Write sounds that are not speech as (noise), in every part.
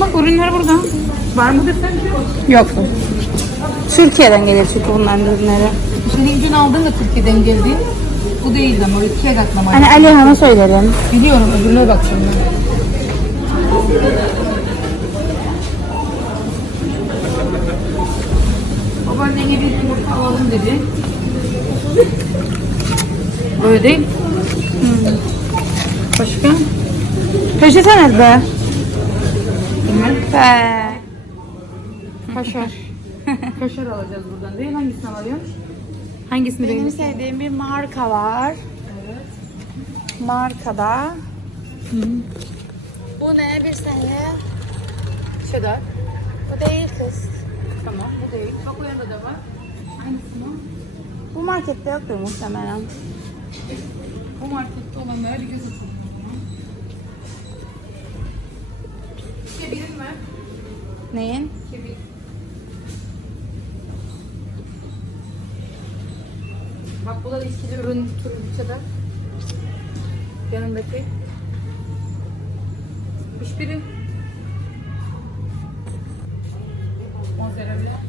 Bak ürünler burada. Var mıdır sence? Yok. Türkiye'den gelir çünkü bunların ürünleri. Şimdi dün aldığım da Türkiye'den geldi. Bu değildi ama ikiye katlama. Hani Alihan'a söylerim. Biliyorum öbürüne bak şimdi. Babaanneye bir yumurta alalım dedi. Böyle değil. Başka? Nerede? Bilmem. Be. Kaşar. (laughs) Kaşar alacağız buradan değil. Hangisini alıyorsun? Hangisini Benim beğendin? sevdiğim bir marka var. Markada. Bu ne bir sene? Cheddar. Bu değil kız. Tamam bu değil. Bak o yanda da var. Hangisini? Bu markette yoktur muhtemelen. Bu markette olanlara bir göz. Kebir mi? Neyin? Kebir. Bak bu da ikili ürün turuncuda. Yanındaki. Hiçbiri. Mozzarella.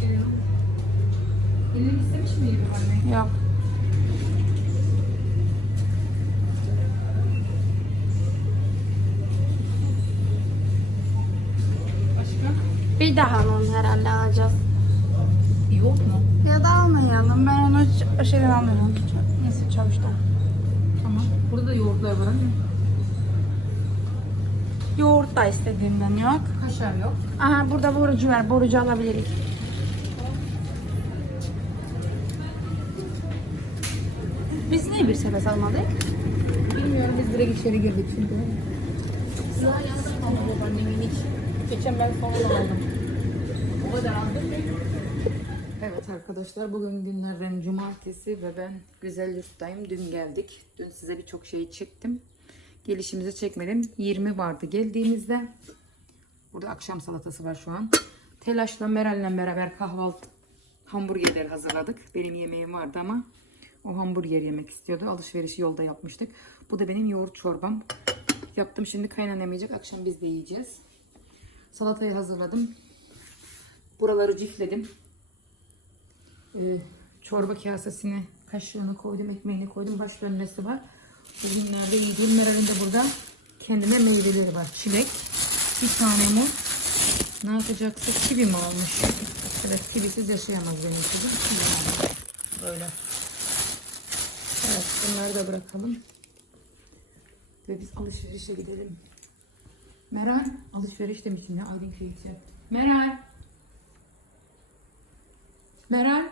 Şey, Elini istemiş miydi bu anne? Yok. Başka? Bir daha onu herhalde alacağız. Yok mu? Ya da almayalım. Ben onu ç- şeyden almıyorum. Ç- Neyse çavuştan. Tamam. Burada da yoğurtlar var. Yoğurt da istediğimden yok. Kaşar yok. Aha burada borucu var. Borucu alabiliriz. Biz niye bir sepet almadık? Bilmiyorum biz direkt içeri girdik çünkü. Sıra yanlış kaldı annemin hiç. Geçen ben. O kadar aldım. Evet arkadaşlar bugün günlerden cumartesi ve ben güzel yurttayım. Dün geldik. Dün size birçok şeyi çektim. Gelişimizi çekmedim. 20 vardı geldiğimizde. Burada akşam salatası var şu an. Telaşla Meral'le beraber kahvaltı hamburgerler hazırladık. Benim yemeğim vardı ama o hamburger yemek istiyordu. Alışverişi yolda yapmıştık. Bu da benim yoğurt çorbam. Yaptım şimdi yiyecek. Akşam biz de yiyeceğiz. Salatayı hazırladım. Buraları cifledim. Ee, çorba kasesine kaşığını koydum, ekmeğini koydum. Baş dönmesi var. Bugünlerde yiyeceğim. Meral'in de burada kendine meyveleri var. Çilek, bir tane muz. Ne yapacaksa kivi mi almış? Evet, kivisiz yaşayamaz benim kızım. Böyle. Evet, bunları da bırakalım. Ve biz alışverişe gidelim. Meral, alışveriş demişsin ya Aydın Köyü'ye. Meral. Meral.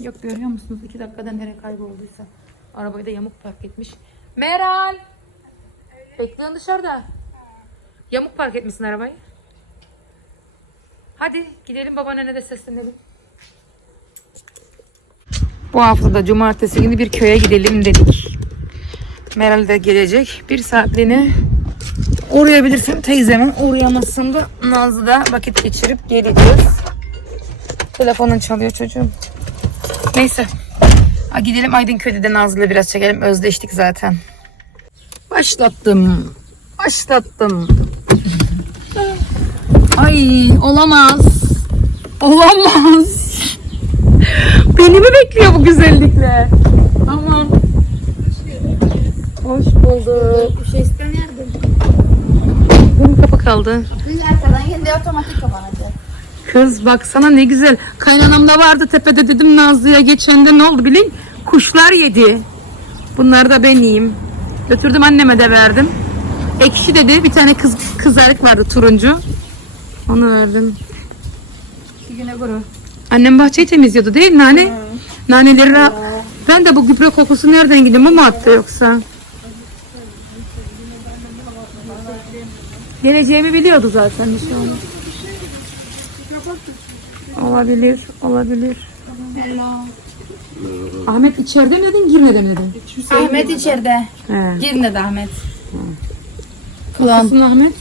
Yok görüyor musunuz? İki dakikada nereye kaybolduysa. Arabayı da yamuk park etmiş. Meral. Bekliyorsun dışarıda. Yamuk park etmişsin arabayı. Hadi gidelim babaannene de seslenelim. Bu hafta da cumartesi günü bir köye gidelim dedik. Meral de gelecek. Bir saatliğine uğrayabilirsem teyzemin uğrayamazsam da Nazlı'da vakit geçirip geleceğiz. Telefonun çalıyor çocuğum. Neyse. Ha, gidelim Aydınköy'de de Nazlı'yla biraz çekelim. Özleştik zaten. Başlattım. Başlattım. (laughs) Ay olamaz. Olamaz. Beni mi bekliyor bu güzellikle? Aman. Hoş bulduk. Bir şey kapı kaldı. Arkadan geldi otomatik kapanacak. Kız baksana ne güzel. Kaynanam da vardı tepede dedim Nazlı'ya geçen de ne oldu bilin? Kuşlar yedi. Bunları da ben yiyeyim. Götürdüm anneme de verdim. Ekşi dedi. Bir tane kız kızarık vardı turuncu. Onu verdim. İki güne kuru. Annem bahçeyi temizliyordu değil mi nane? Naneleri ra- Ben de bu gübre kokusu nereden gidiyor? Mu attı yoksa? Geleceğimi biliyordu zaten bir şey olmaz. Olabilir, olabilir. Ahmet içeride mi dedin, girmede mi dedin? Ahmet içeride. He. Girne de Ahmet. Nasılsın Ahmet?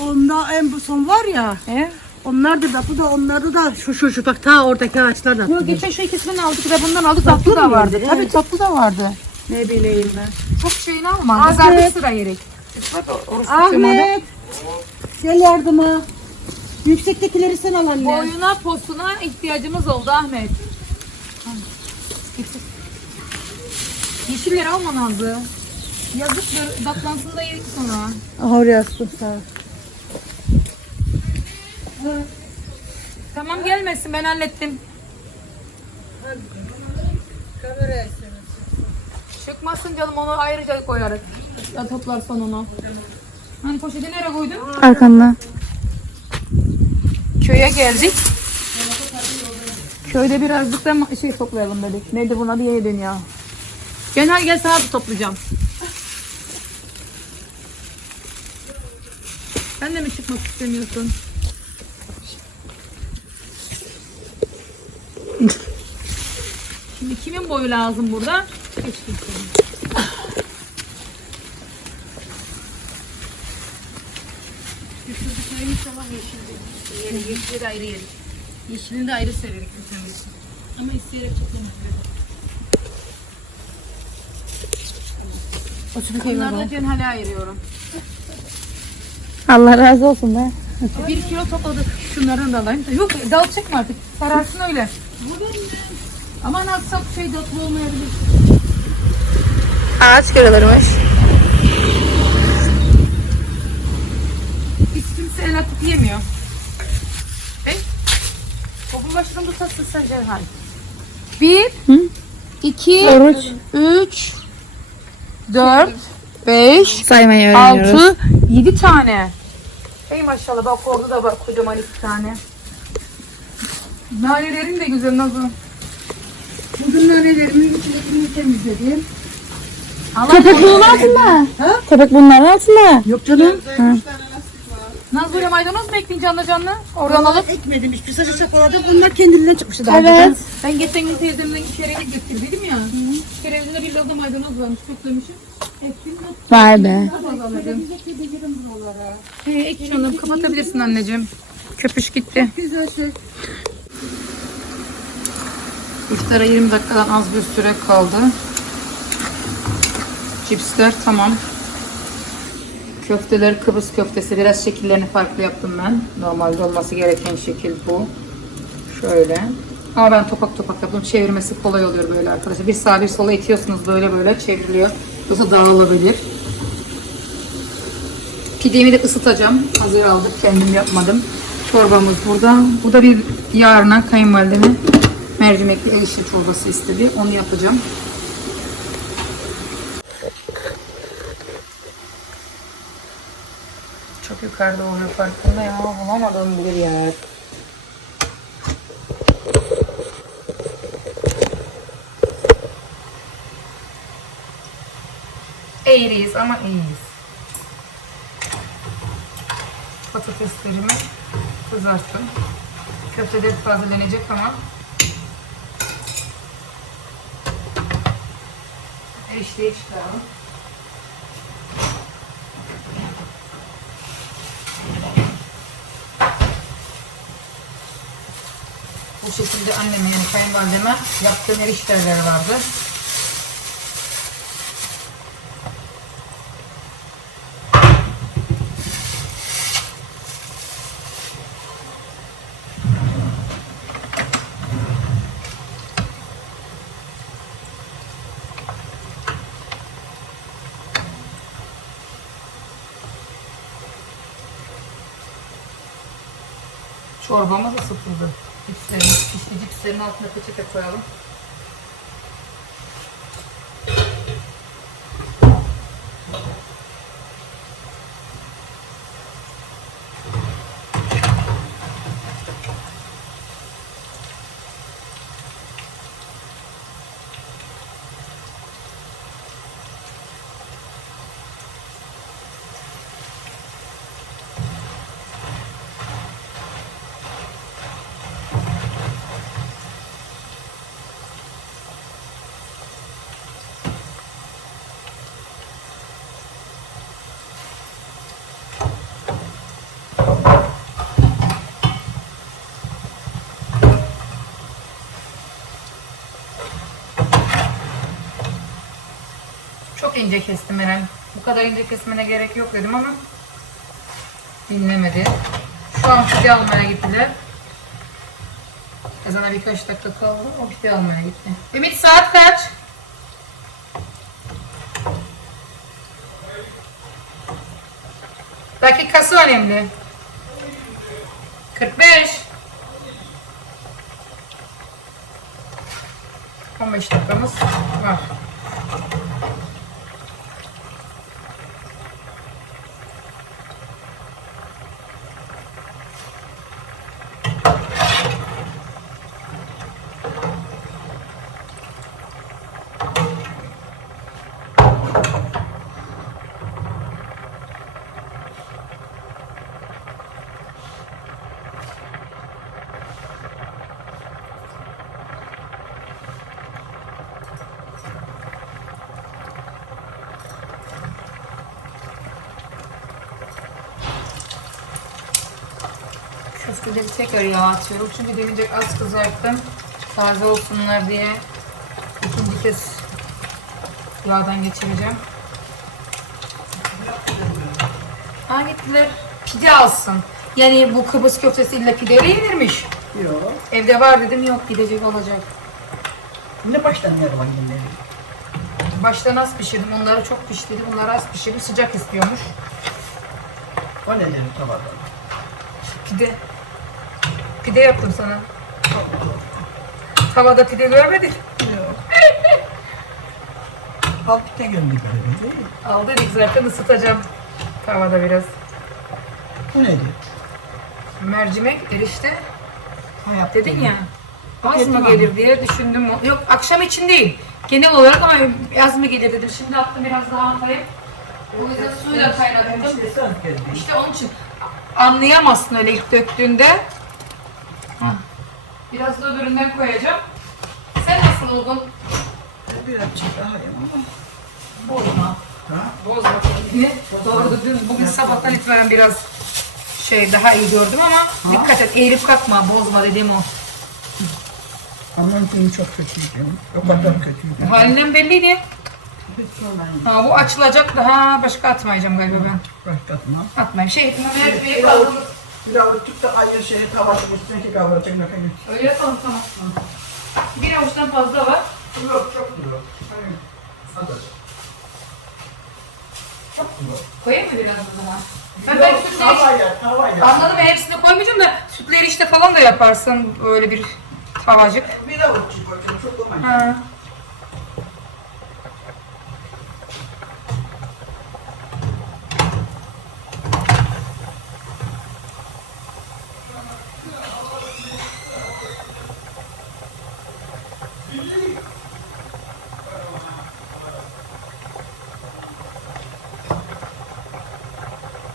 Onda en bu son var ya, He? Onlar da tatlı da onlarda da şu şu şu bak ta oradaki ağaçlar da Yok geçen şu ikisinden aldık ve bundan aldık tatlı, Tatlı da vardı. Tabii tatlı da vardı. Ne bileyim ben. Çok şeyini alma. Artık sıra yerik. Ahmet. Gel yardıma. Yüksektekileri sen al anne. Boyuna postuna ihtiyacımız oldu Ahmet. Getir. Yeşilleri alma Nazlı. Yazıktır. Daklansın da yedik sonra. Aha oraya astım sağ ol. Tamam gelmesin ben hallettim. Çıkmasın canım onu ayrıca koyarız. Ya toplarsan onu. Hani poşeti nereye koydun? Arkanda. Köye geldik. Köyde birazcık da şey toplayalım dedik. Neydi buna bir yedin ya. Hadi gel sana toplayacağım. Sen de mi çıkmak istemiyorsun? Şimdi kimin boyu lazım burada? Hiç kimsenin. Yeşildir. Yeri, yeşili de ayrı yeri. Yeşilini de ayrı severim kendisi. Ama isteyerek toplamak Bunları da cenhale ayırıyorum. Allah razı olsun be. Bir kilo topladık. Şunlardan da alayım. Yok dal çekme artık. Sararsın öyle. Ama nasıl çok şey tatlı olmayabilir. Ağaç kırılırmış. Hiç kimse el atıp yemiyor. Bey. Topu başını tutasın sen cenhal. Bir. iki. Oruç. Üç. Dört. Beş. Saymayı öğreniyoruz. Altı, yedi tane. Ey maşallah bak orada da bak kocaman iki tane. Nanelerin de güzel Nazlı. Bugün nanelerimin içindekini temizledim. Köpek bunun altında. Ha? Köpek bunların altında. Yok canım. Nazlı ile maydanoz mu ektin canlı canlı? Oradan alıp. Ekmedim hiçbir saçı çapaladım. Bunlar kendiliğinden çıkmıştı daha Evet. önceden. Ben geçen gün teyzemden içeri getirdiydim ya. Kerevizinde bir lavda maydanoz varmış toplamışım. Ektim de Vay be. He ek canım kapatabilirsin anneciğim. Köpüş gitti. Güzel şey. İftara 20 dakikadan az bir süre kaldı. Cipsler tamam. Köfteler Kıbrıs köftesi. Biraz şekillerini farklı yaptım ben. Normalde olması gereken şekil bu. Şöyle. Ama ben topak topak yaptım. Çevirmesi kolay oluyor böyle arkadaşlar. Bir sağa bir sola itiyorsunuz böyle böyle çevriliyor. Yoksa dağılabilir. Pidemi de ısıtacağım. Hazır aldık. Kendim yapmadım. Çorbamız burada. Bu da bir yarına kayınvalideme mercimekli erişte çorbası istedi. Onu yapacağım. Çok yukarıda oluyor farkındayım ama bulamadığım bir yer. Eğriyiz ama iyiyiz. Patateslerimi kızarttım. Köfteler tazelenecek ama erişteyi çıkaralım. Bu şekilde anneme yani kayınvalideme yaptığım erişteler vardı. Çorbamız ısıtıldı. Cipslerimiz pişti. Cipslerin altına peçete koyalım. Çok ince kestim Eren. Bu kadar ince kesmene gerek yok dedim ama dinlemedi. Şu an pide almaya gittiler. Ezana birkaç dakika kaldı. O pide almaya gitti. Ümit saat kaç? Dakikası önemli. 45. 15 dakikamız var. Köfteleri tekrar yağ atıyorum. Çünkü demeyecek az kızarttım. Taze olsunlar diye ikinci kez yağdan geçireceğim. Ha gittiler pide alsın. Yani bu Kıbrıs köftesi illa pideyle yenirmiş. Yok. Evde var dedim yok gidecek olacak. Ne baştan yer var? Baştan az pişirdim. Onları çok pişirdim. Bunları az pişirdim. Sıcak istiyormuş. O nedir tavada? Pide. Pide yaptım sana. Tavada pide görmedin. Yok. Gömdük böyle değil mi? Al dedik zaten ısıtacağım. Tavada biraz. Bu nedir? Mercimek erişte Ha yaptım. dedin ya. Az mı gelir diye düşündüm. Yok akşam için değil. Genel olarak ama az mı gelir dedim. Şimdi attım biraz daha atayım. O yüzden suyla kaynattım. İşte onun için anlayamazsın öyle ilk döktüğünde. Biraz da öbüründen koyacağım. Sen nasıl oldun? Birazcık daha yap ama. Bozma. Ha? Bozma kendini. Doğru dün bugün sabahtan itibaren biraz şey daha iyi gördüm ama dikkat et eğilip kalkma bozma dediğim o. Aman diyeyim çok kötüydü. O kadar kötüydü. Halinden belliydi. Ha bu açılacak daha başka atmayacağım galiba ben. Başlatma. Atmayayım. Şey Bir kaldım. bir avuç tut da ayır şeyi tavası üstündeki kavrayacak ne kadar. Öyle yapalım tamam. Bir avuçtan fazla var. Yok çok duru. Hayır. Hadi. Çok duru. Koyayım mı biraz daha? Ben, ben Yok, sütleri Tava ya, tava ya. Anladım hepsini koymayacağım da sütleri işte falan da yaparsın böyle bir tavacık. Bir avuç koyacağım, çok olmayacak. Ha.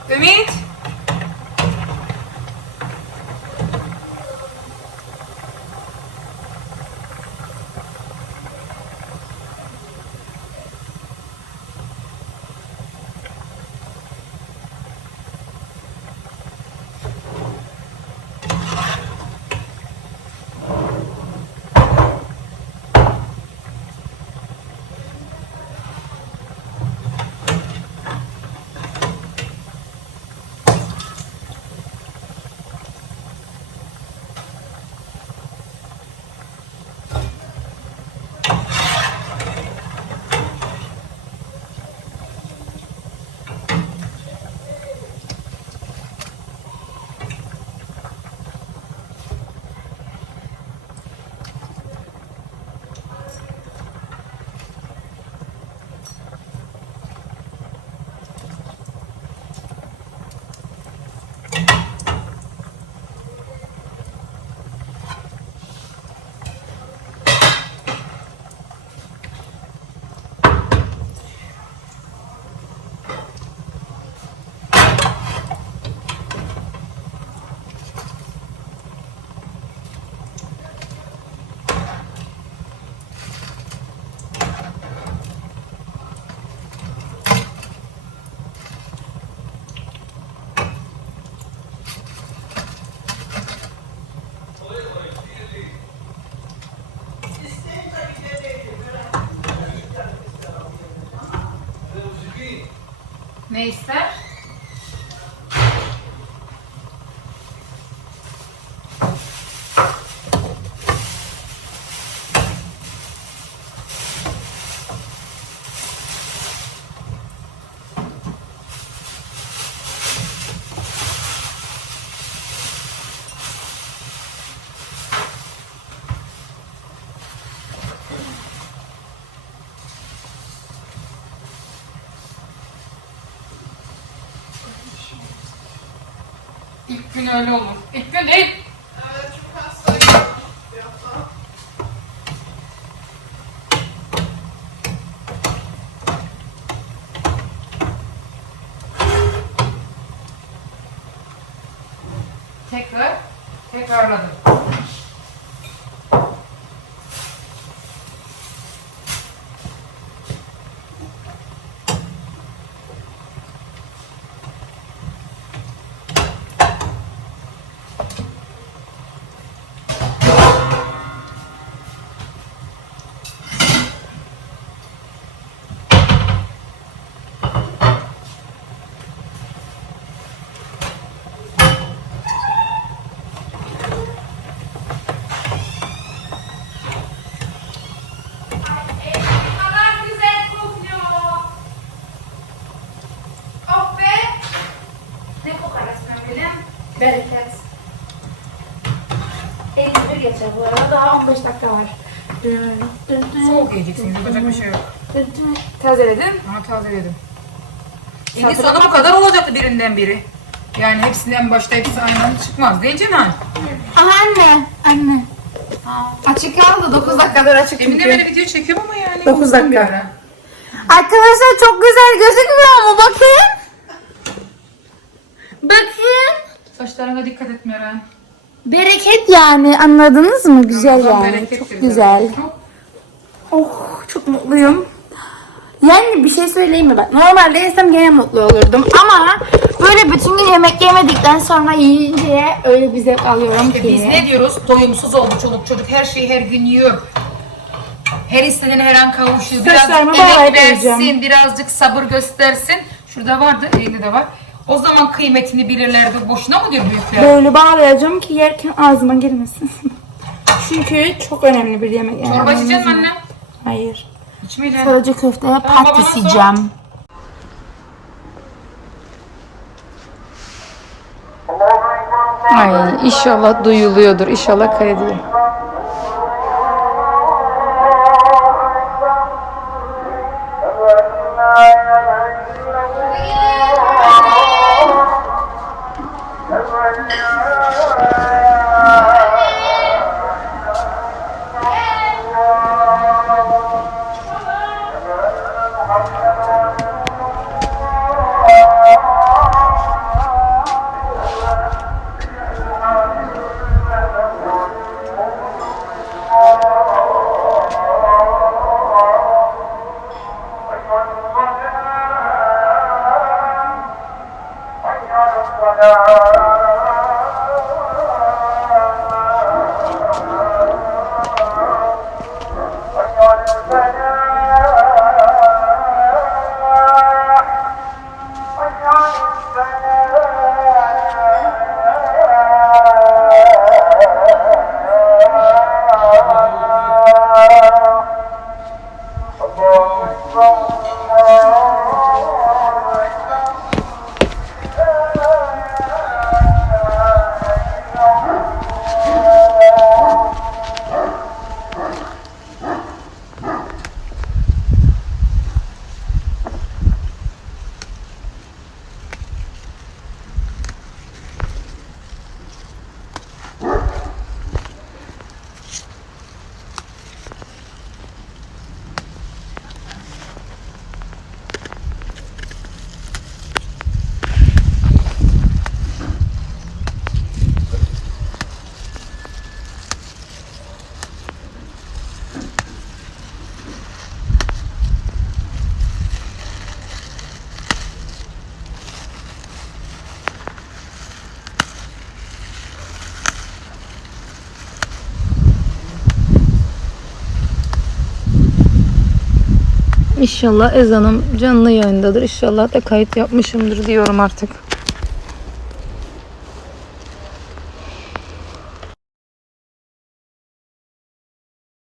Ümit. Ne gün öyle olur. İlk gün değil. Tekrar, tekrarladım. kadar güzel kokuyor. Oh be. Ne kokar resmen Bilim? Bereket. 51 geçer bu arada. Daha 15 dakika var. Soğuk yiyeceksiniz. Yapacak bir şey yok. Tazeledin. Ama tazeledim. İndi sana bu kadar olacaktı birinden biri. Yani hepsinden başta hepsi aynı anda çıkmaz. Değil Cemal? Aha anne. Anne. Açık kaldı. 9 dakikadır açık Emin de çünkü. böyle video çekiyorum ama yani. Dokuz korktum bir dakika. ara. Arkadaşlar çok güzel gözükmüyor mu? Bakın. Bakın. Saçlarına dikkat et Meral. Bereket yani anladınız mı? Güzel yani. berekettir Çok zaten. güzel. Çok. Oh çok mutluyum. Yani bir şey söyleyeyim mi bak. Normalde yesem gene mutlu olurdum ama böyle bütün gün yemek yemedikten sonra yiyince öyle bir zevk alıyorum İşte biz ki. ne diyoruz? Doyumsuz oldu çoluk çocuk. Her şeyi her gün yiyor. Her istediğine her an kavuşuyor. Bağlayıp emek versin, birazcık sabır göstersin. Şurada vardı, elinde de var. O zaman kıymetini bilirlerdi. Boşuna mı diyor büyükler? Böyle bağlayacağım ki yerken ağzıma girmesin. (laughs) Çünkü çok önemli bir yemek. Çorba içecek misin Hayır. İçmeyeceğim. Sadece köfteye Tamam, patates sor. yiyeceğim. Ay inşallah duyuluyordur. İnşallah kaydediyor. İnşallah ezanım canlı yayındadır. İnşallah da kayıt yapmışımdır diyorum artık.